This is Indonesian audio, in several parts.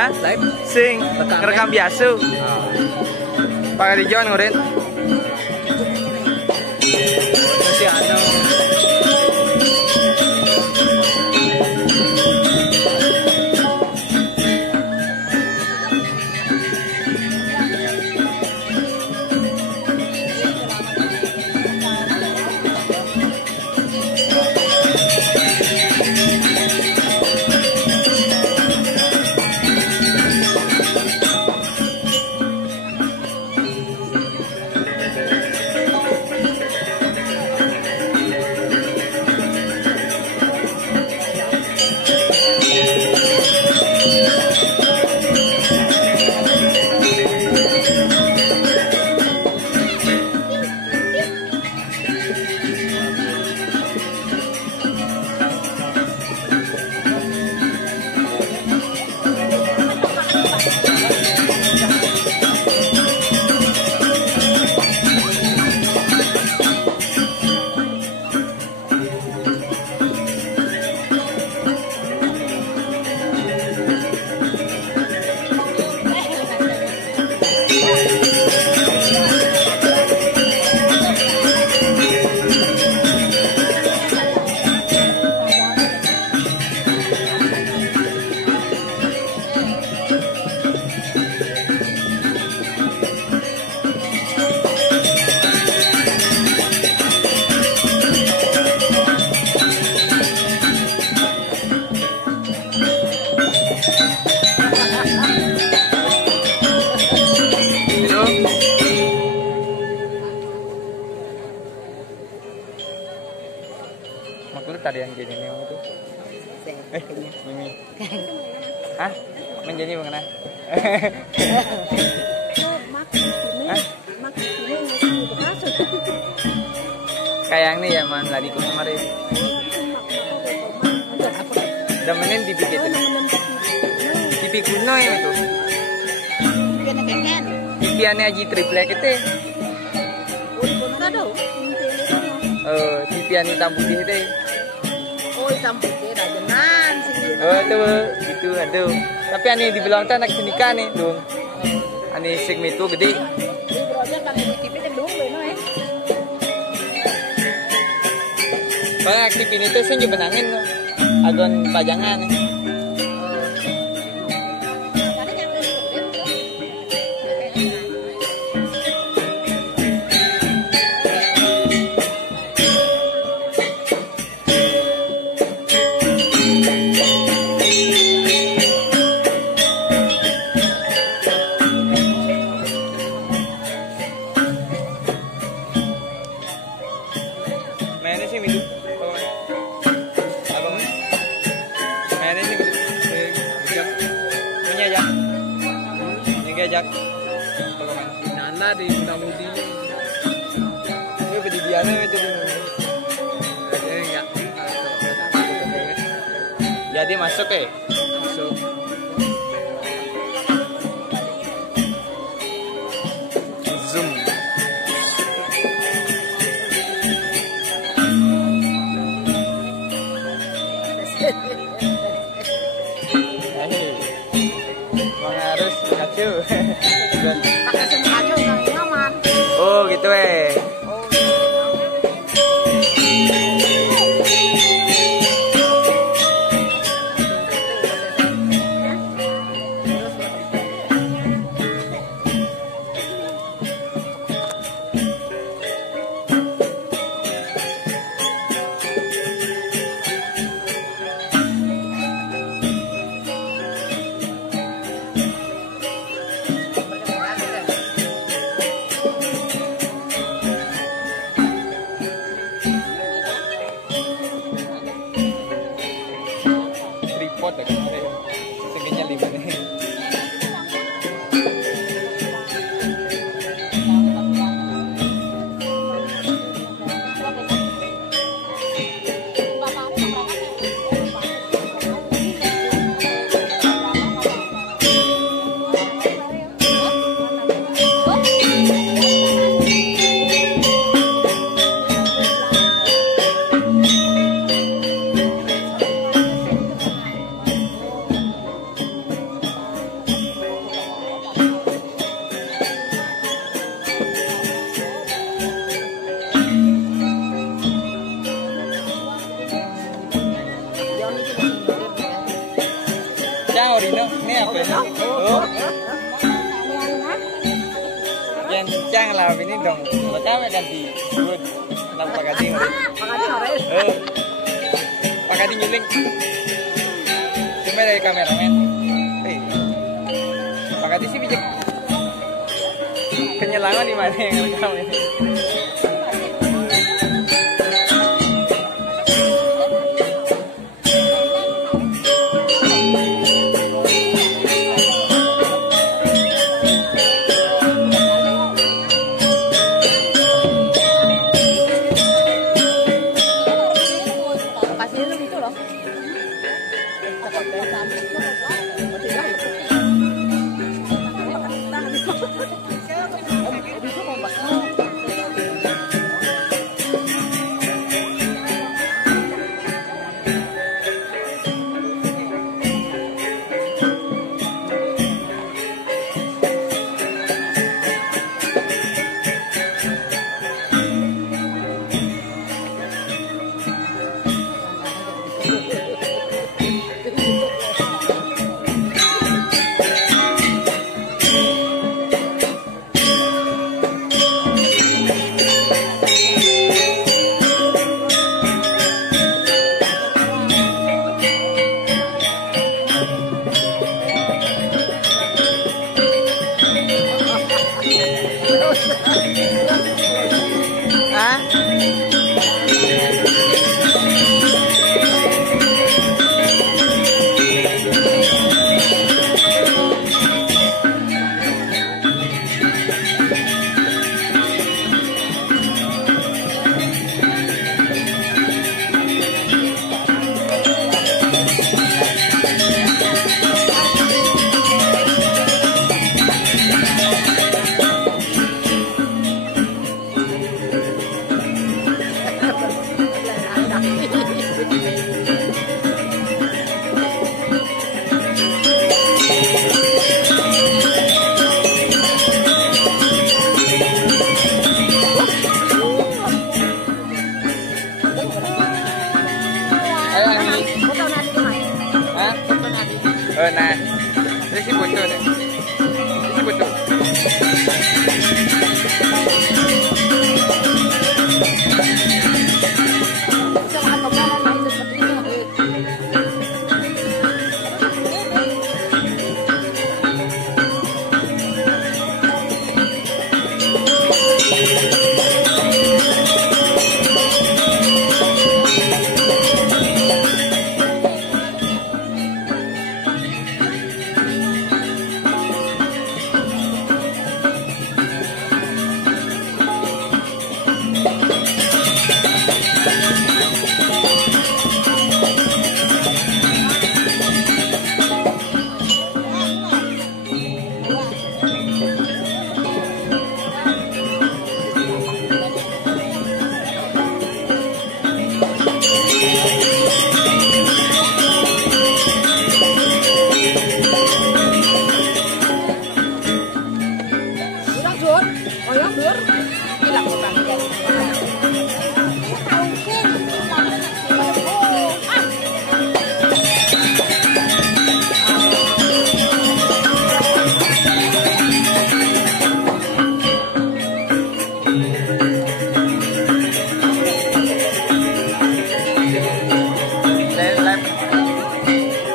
Hah? Live? Sing ngerekam biasa. Pakai di John ngurin. Masih ada. Makanya tarian gini nih itu. Mimi. Hah? Menjadi mengenai. Kayak yang nih ya man lari ke kemarin. Damenin TV gitu. TV kuno ya itu. TV aneh aja triplek itu. TV aneh hitam putih itu. Oh hitam putih rajenan sih. Oh tuh itu aduh. Tapi aneh dibilang tuh anak senika nih tuh. Aneh segmen itu gede. Bang aktif ini tuh saya benangin agon pajangan. Mainnya sih minum. Abang mainnya sih minum. Punya jak. Ini jak. Nana di muda-mudi. Ini bedidiannya itu. Jadi masuk ya? Masuk. Zoom. Harus ngacu. Pakai sengaja nggak nyaman. Oh gitu rencang lah ini dong. Pertama kan disebut nama Pak Gading. Makanya harus. Pak Gading nyuling. Cuma dari kameramen. Pak Gading sih bijak. Penyelangan di mana yang rekam ini? Nah, ini sih bocor deh. Ini sih bocor.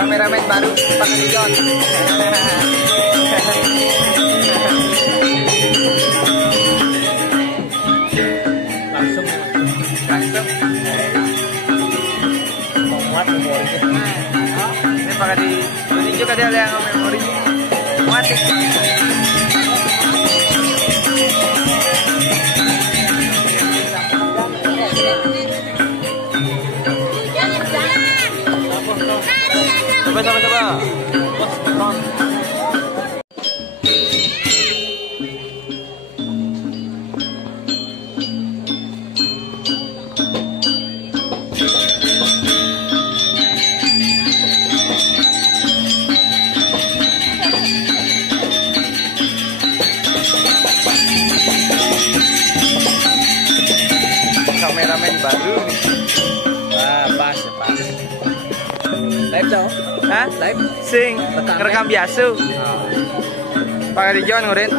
Kameramen baru Pak John. Langsung. Muat memorinya. Ini pakai di ini juga dia yang memori mati. Coba. Kameramen baru nih. Wah, pas. Live dong. Hah? Live. Sing, rekam biasa. Pak John ngurin.